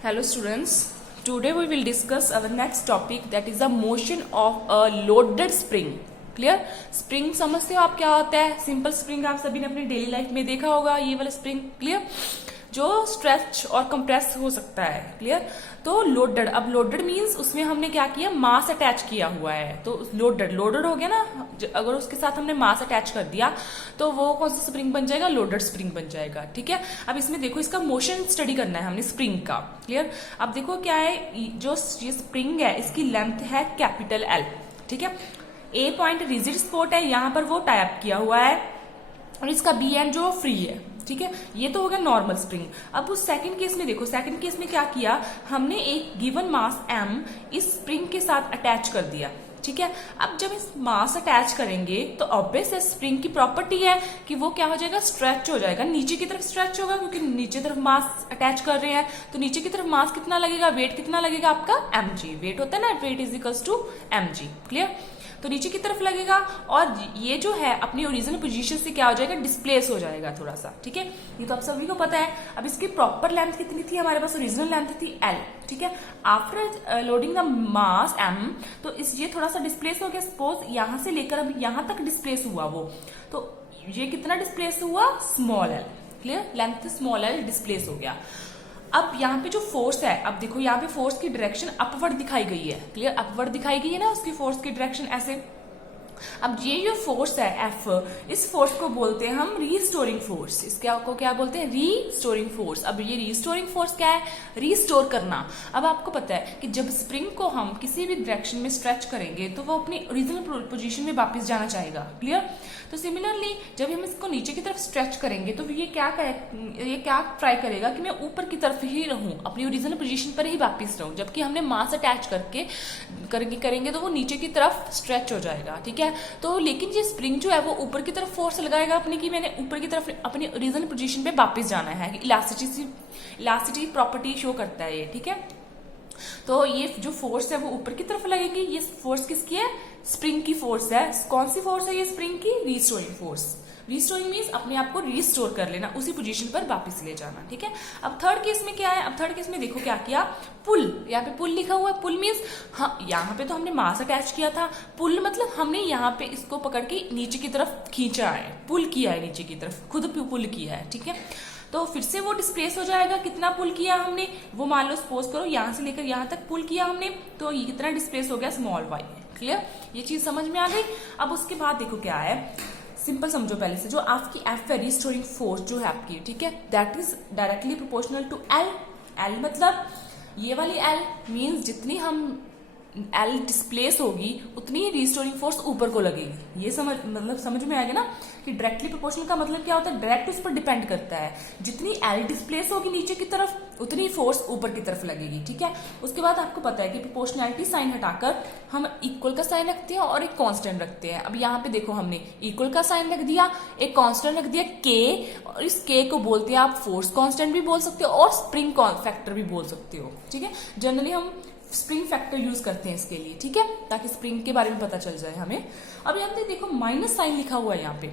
Hello students, today we will discuss our next topic, that is the motion of a loaded spring. Clear? Spring समझते हो आप क्या होता है? Simple spring आप सभी ने अपनी डेली लाइफ में देखा होगा, ये वाला स्प्रिंग. क्लियर? जो स्ट्रेच और कंप्रेस हो सकता है. क्लियर? तो लोडेड, अब लोडेड मीन्स उसमें हमने क्या किया, मास अटैच किया हुआ है. तो लोडेड हो गया ना, अगर उसके साथ हमने मास अटैच कर दिया तो वो कौन सा स्प्रिंग बन जाएगा? लोडेड स्प्रिंग बन जाएगा. ठीक है. अब इसमें देखो, इसका मोशन स्टडी करना है हमने स्प्रिंग का. क्लियर? अब देखो क्या है, जो ये स्प्रिंग है इसकी लेंथ है कैपिटल एल. ठीक है. ए पॉइंट रिजिड स्पॉट है, यहां पर वो टाइप किया हुआ है, और इसका बी एंड जो फ्री है. ठीक है. ये तो हो गया नॉर्मल स्प्रिंग. अब उस सेकंड केस में देखो, सेकंड केस में क्या किया हमने, एक गिवन मास एम इस स्प्रिंग के साथ अटैच कर दिया. ठीक है. अब जब इस मास अटैच करेंगे तो ऑब्वियस है, स्प्रिंग की प्रॉपर्टी है कि वो क्या हो जाएगा, स्ट्रेच हो जाएगा, नीचे की तरफ स्ट्रेच होगा, क्योंकि नीचे तरफ मास अटैच कर रहे हैं. तो नीचे की तरफ मास कितना लगेगा, वेट कितना लगेगा आपका, mg. वेट होता है ना, weight is equals to mg. Clear? तो नीचे की तरफ लगेगा, और ये जो है अपनी ओरिजिनल पोजीशन से क्या हो जाएगा, डिस्प्लेस हो जाएगा थोड़ा सा. ठीक है. ये तो आप सभी को पता है. अब इसकी प्रॉपर लेंथ कितनी थी हमारे पास, ओरिजिनल लेंथ थी एल. ठीक है. After loading the mass M, तो ये थोड़ा सा डिस्प्लेस हो गया. सपोज यहां से लेकर अब यहां तक डिस्प्लेस हुआ वो, तो ये कितना डिस्प्लेस हुआ, small L. Clear? Length small L displace हो गया. अब यहाँ पे जो फोर्स है, अब देखो यहाँ पे फोर्स की डायरेक्शन अपवर्ड दिखाई गई है. क्लियर? अपवर्ड दिखाई गई है ना उसकी फोर्स की डायरेक्शन ऐसे. अब ये जो फोर्स है एफ, इस फोर्स को बोलते हैं हम रीस्टोरिंग फोर्स. इसको क्या बोलते हैं, रीस्टोरिंग फोर्स. अब ये रीस्टोरिंग फोर्स क्या है, रीस्टोर करना. अब आपको पता है कि जब स्प्रिंग को हम किसी भी डायरेक्शन में स्ट्रेच करेंगे तो वो अपनी ओरिजिनल पोजीशन में वापस जाना चाहेगा. क्लियर? तो सिमिलरली जब हम इसको नीचे की तरफ स्ट्रेच करेंगे तो ये क्या ट्राई करेगा कि मैं ऊपर की तरफ ही रहूं, अपनी ओरिजिनल पोजीशन पर ही वापस रहूं. जबकि हमने मास अटैच करेंगे तो वो नीचे की तरफ स्ट्रेच हो जाएगा. ठीक है. तो लेकिन ये स्प्रिंग जो है वो ऊपर की तरफ फोर्स लगाएगा अपने, की मैंने ऊपर की तरफ अपनी ओरिजिनल पोजीशन पे वापस जाना है. इलास्टिसिटी प्रॉपर्टी शो करता है ये. ठीक है. तो ये जो फोर्स है वो ऊपर की तरफ लगेगी. ये फोर्स किसकी है, स्प्रिंग की फोर्स है. कौन सी फोर्स है ये, स्प्रिंग की रीस्टोरिंग फोर्स. रीस्टोरिंग मीन्स अपने आप को रीस्टोर कर लेना, उसी पोजीशन पर वापस ले जाना. ठीक है. अब थर्ड केस में क्या है, अब थर्ड केस में देखो क्या किया, पुल. यहाँ पे पुल लिखा हुआ है. पुल मीन्स हाँ, यहाँ पे तो हमने मास अटैच किया था. पुल मतलब हमने यहाँ पे इसको पकड़ के नीचे की तरफ खींचा है, पुल किया है नीचे की तरफ, खुद पुल किया है. ठीक है. तो फिर से वो डिस्प्लेस हो जाएगा. कितना पुल किया हमने, वो मान लो सपोज करो यहां से लेकर यहां तक पुल किया हमने, तो ये कितना डिस्प्लेस हो गया, स्मॉल वाई. क्लियर? ये चीज समझ में आ गई. अब उसके बाद देखो क्या है, सिंपल समझो पहले से, जो आपकी एफ है, रीस्टोरिंग फोर्स जो है आपकी, ठीक है, that is directly proportional to L. L मतलब ये वाली एल मीन्स जितनी हम एल डिस्प्लेस होगी उतनी ही रीस्टोरिंग फोर्स ऊपर को लगेगी. ये समझ में आ गया ना, कि डायरेक्टली प्रोपोर्शनल का मतलब क्या होता है, डायरेक्ट उस पर डिपेंड करता है. जितनी एल डिस्प्लेस होगी नीचे की तरफ उतनी फोर्स ऊपर की तरफ लगेगी. ठीक है. उसके बाद आपको पता है कि प्रोपोर्शनैलिटी साइन हटाकर हम इक्वल का साइन रखते हैं और एक कांस्टेंट रखते हैं. अब यहाँ पे देखो हमने इक्वल का साइन रख दिया, एक कांस्टेंट रख दिया के, और इस के को बोलते हैं आप फोर्स कांस्टेंट भी बोल सकते हो और स्प्रिंग फैक्टर भी बोल सकते हो. ठीक है. जनरली हम स्प्रिंग फैक्टर यूज करते हैं इसके लिए. ठीक है. ताकि स्प्रिंग के बारे में पता चल जाए हमें. अब यहाँ पे देखो माइनस साइन लिखा हुआ है यहाँ पे.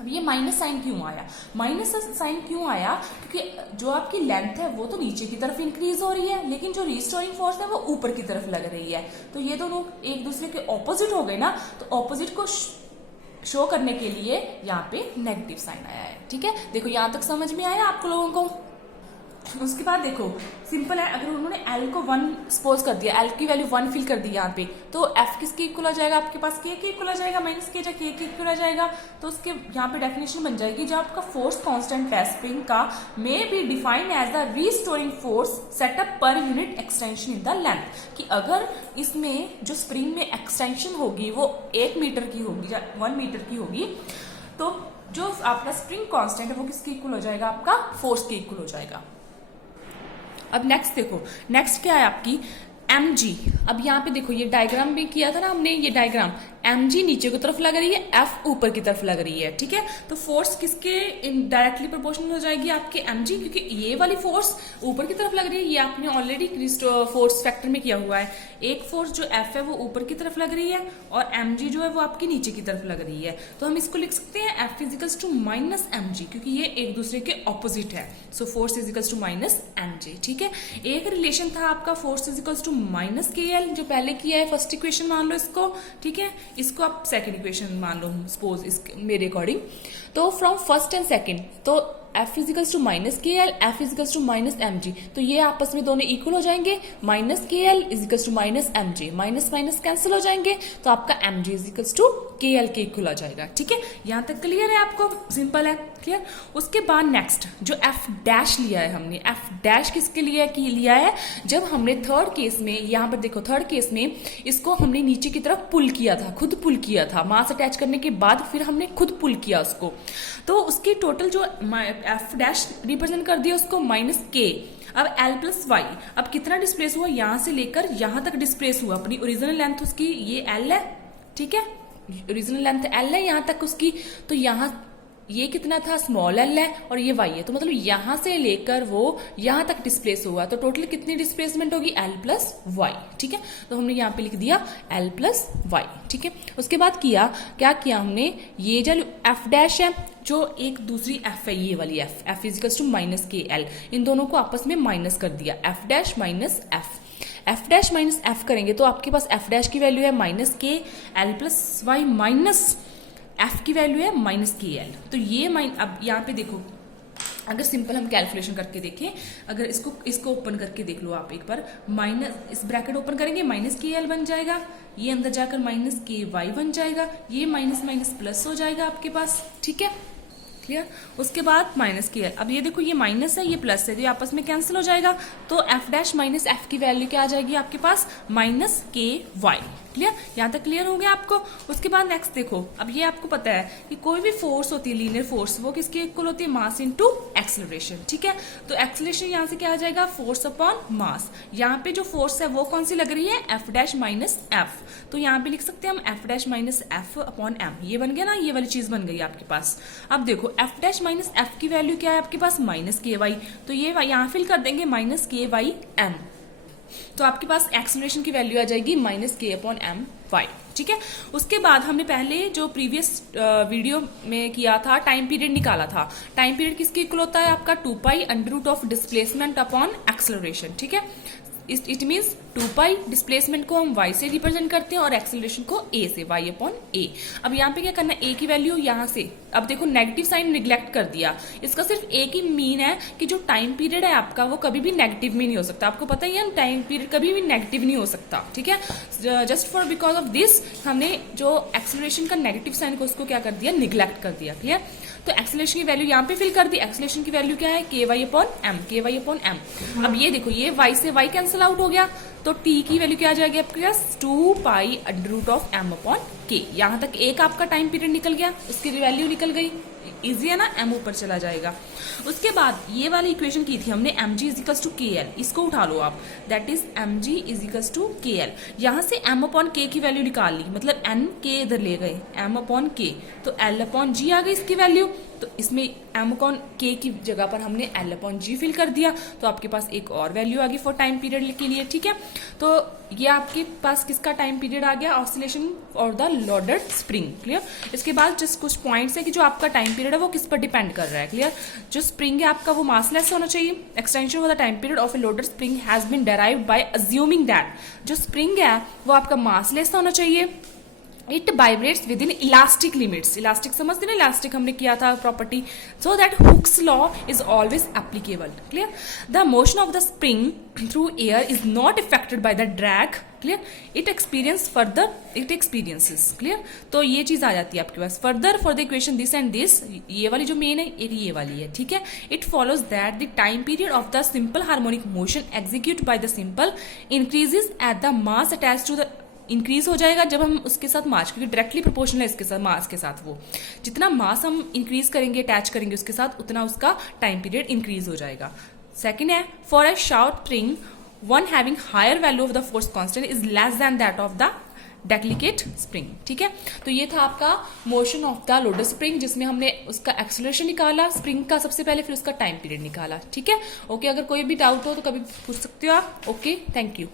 अब ये माइनस साइन क्यों आया, माइनस साइन क्यों आया, क्योंकि जो आपकी लेंथ है वो तो नीचे की तरफ इंक्रीज हो रही है, लेकिन जो रीस्टोरिंग फोर्स है वो ऊपर की तरफ लग रही है. तो ये दोनों एक दूसरे के ऑपोजिट हो गए ना, तो ऑपोजिट को शो करने के लिए यहाँ पे नेगेटिव साइन आया है. ठीक है. देखो यहाँ तक समझ में आया आप लोगों को. उसके बाद देखो सिंपल है, अगर उन्होंने एल को 1 सपोज कर दिया, एल की वैल्यू 1 फिल कर दी यहाँ पे, तो एफ किसके इक्वल आ जाएगा आपके पास, के इक्वल आ जाएगा, माइनस के के इक्वल आ जाएगा. तो उसके यहाँ पे डेफिनेशन बन जाएगी, जो आपका फोर्स कांस्टेंट है स्प्रिंग का, may be defined as the restoring force setup per unit extension in the length. कि अगर इसमें जो स्प्रिंग में एक्सटेंशन होगी वो 1 मीटर की होगी या 1 मीटर की होगी, तो जो आपका स्प्रिंग कांस्टेंट है वो किसके इक्वल हो जाएगा, आपका फोर्स के इक्वल हो जाएगा. अब नेक्स्ट देखो, नेक्स्ट क्या है आपकी mg, अब यहाँ पे देखो ये डायग्राम में किया था ना हमने, ये डायग्राम mg नीचे की तरफ लग रही है, f ऊपर की तरफ लग रही है, ठीक है। तो फोर्स किसके डायरेक्टली प्रोपोर्शनल हो जाएगी, आपके mg, क्योंकि ये वाली फोर्स ऊपर की तरफ लग रही है, ये आपने ऑलरेडी फोर्स फैक्टर में किया हुआ है। एक फोर्स जो f है वो ऊपर की तरफ लग रही है और mg जो है वो आपकी नीचे की तरफ लग रही है। तो हम इसको लिख सकते हैं f equals to minus mg, क्योंकि ये एक दूसरे के ऑपोजिट है। So force equals to minus mg, ठीक है। एक रिलेशन था आपका force equals to minus kl, जो पहले किया है, फर्स्ट इक्वेशन मान लो इसको, ठीक है। इसको आप सेकंड इक्वेशन मान लो सपोज मेरे अकॉर्डिंग। तो फ्रॉम फर्स्ट एंड सेकंड, तो f equals to minus K L, F equals to minus M G, तो ये आपस में दोनों इक्वल हो जाएंगे। Minus K L equals to minus M G, minus minus cancel हो जाएंगे, तो आपका M G equals to K L के इक्वल हो जाएगा, ठीक है। यहां तक क्लियर है आपको, सिंपल है, क्लियर। उसके बाद नेक्स्ट जो एफ डैश लिया है हमने, एफ डैश किसके लिए लिया है, जब हमने थर्ड केस में, यहां पर देखो थर्ड केस में इसको हमने नीचे की तरफ पुल किया था, खुद पुल किया था, मास अटैच करने के बाद फिर हमने खुद पुल किया उसको, तो उसकी टोटल जो एफ डैश रिप्रेजेंट कर दिया उसको माइनस के। अब L प्लस वाई, अब कितना डिस्प्लेस हुआ, यहां से लेकर यहां तक डिस्प्लेस हुआ, अपनी ओरिजिनल लेंथ उसकी ये L है, ठीक है, ओरिजिनल लेंथ L है यहां तक उसकी, तो यहां ये कितना था, स्मॉल l है और ये y है, तो मतलब यहां से लेकर वो यहां तक डिस्प्लेस हुआ, तो टोटल कितनी डिस्प्लेसमेंट होगी, l प्लस वाई, ठीक है। तो हमने यहाँ पे लिख दिया l प्लस वाई, ठीक है। उसके बाद क्या किया हमने, ये जो f डैश है, जो एक दूसरी f है, ये वाली f equals to minus K L, इन दोनों को आपस में माइनस कर दिया, f dash minus f dash minus f करेंगे तो आपके पास f डैश की वैल्यू है minus K L plus Y, minus f की वैल्यू है माइनस के एल। तो ये अब यहाँ पे देखो, अगर सिंपल हम कैलकुलेशन करके देखें, अगर इसको ओपन करके देख लो आप एक बार, माइनस इस ब्रैकेट ओपन करेंगे, माइनस के एल बन जाएगा, ये अंदर जाकर माइनस के वाई बन जाएगा, ये माइनस माइनस प्लस हो जाएगा आपके पास, ठीक है, क्लियर। उसके बाद माइनस के एल, अब ये देखो ये माइनस है ये प्लस है, तो ये आपस में कैंसिल हो जाएगा, तो एफ डैश माइनस एफ की वैल्यू क्या आ जाएगी आपके पास, माइनस के वाई, क्लियर। यहां तक क्लियर हो गया आपको। उसके बाद नेक्स्ट देखो, अब ये आपको पता है कि कोई भी फोर्स होती है, लीनियर फोर्स, वो किसके इक्वल होती है, मास इनटू एक्सेलरेशन, ठीक है। तो एक्सेलरेशन यहां से क्या आ जाएगा, फोर्स अपॉन मास। यहाँ पे जो फोर्स है वो कौन सी लग रही है, एफ डैश माइनस एफ, तो यहाँ पे लिख सकते हैं हम F dash minus F upon M, ये बन गया ना, ये वाली चीज बन गई आपके पास। अब देखो एफ डैश माइनस एफ की वैल्यू क्या है आपके पास, माइनस के वाई, तो ये यहाँ फिल कर देंगे माइनस के वाई एम, तो आपके पास एक्सेलरेशन की वैल्यू आ जाएगी माइनस के अपॉन एम वाई, ठीक है। उसके बाद हमने पहले जो प्रीवियस वीडियो में किया था, टाइम पीरियड निकाला था। टाइम पीरियड किसके इक्वल होता है आपका, 2 pi under root of displacement upon acceleration, ठीक है। इट मीन्स 2 पाई डिस्प्लेसमेंट को हम y से रिप्रेजेंट करते हैं और एक्सेलरेशन को a से, y अपॉन a। अब यहाँ पे क्या करना है, a की वैल्यू यहाँ से, अब देखो नेगेटिव साइन निग्लेक्ट कर दिया, इसका सिर्फ एक ही मीन है कि जो टाइम पीरियड है आपका वो कभी भी नेगेटिव में नहीं हो सकता, आपको पता ही है टाइम पीरियड कभी भी नेगेटिव नहीं हो सकता, ठीक है। Just for because of this हमने जो एक्सेलरेशन का नेगेटिव साइन को उसको क्या कर दिया, निग्लेक्ट कर दिया, क्लियर। तो एक्सेलरेशन की वैल्यू यहाँ पे फिल कर दी, एक्सेलरेशन की वैल्यू क्या है, के वाई अपॉन एम, के वाई अपॉन एम। अब ये देखो ये y से y कैंसिल आउट हो गया, तो t की वैल्यू क्या आ जाएगी आपके पास, 2 pi under root of m upon k। यहां तक एक आपका टाइम पीरियड निकल गया, उसकी वैल्यू निकल गई, इजी है ना, m ऊपर चला जाएगा। उसके बाद ये वाली इक्वेशन की थी हमने, mg equals to K L, इसको उठा लो आप, that is mg equals to K L. यहां से m अपॉन k की वैल्यू निकाल ली, मतलब n k इधर ले गए, m अपॉन k, तो l अपॉन g आ गई इसकी वैल्यू, तो इसमें m अपॉन k की जगह पर हमने l अपॉन g फिल कर दिया, तो आपके पास एक और वैल्यू आ गई फॉर टाइम पीरियड के लिए, ठीक है। तो ये आपके पास किसका टाइम पीरियड आ गया, ऑसिलेशन और द लोडेड स्प्रिंग, क्लियर। इसके बाद जस्ट कुछ पॉइंट्स है कि जो आपका टाइम पीरियड है वो किस पर डिपेंड कर रहा है, क्लियर। जो स्प्रिंग है आपका वो मासलेस होना चाहिए। Extension of the time period of a loaded spring has been derived by assuming that, जो स्प्रिंग है वो आपका मासलेस होना चाहिए, it vibrates within elastic limits, elastic समझते ना, इलास्टिक हमने किया था property, so that Hooke's law is always applicable, clear. The motion of the spring through air is not affected by the drag, clear, it experiences, clear. तो ये चीज आ जाती है आपके पास। Further for the equation this and this, ये वाली जो मेन है ये वाली है, ठीक है। It follows that the time period of the simple harmonic motion execute by the simple increases at the mass attach to the, increase हो जाएगा जब हम उसके साथ मास, क्योंकि डायरेक्टली प्रोपोर्शनल है इसके साथ, मास के साथ, वो जितना मास हम इंक्रीज करेंगे, अटैच करेंगे उसके साथ, उतना उसका टाइम पीरियड इंक्रीज हो जाएगा। सेकंड है, for a short spring one having higher value of the force constant is less than that of the delicate spring. ठीक है, तो ये था आपका motion of the loaded spring, जिसमें हमने उसका एक्सेलरेशन निकाला स्प्रिंग का सबसे पहले, फिर उसका टाइम पीरियड निकाला। ठीक है, ओके, अगर कोई भी डाउट हो तो कभी पूछ सकते हो आप। Okay, thank you.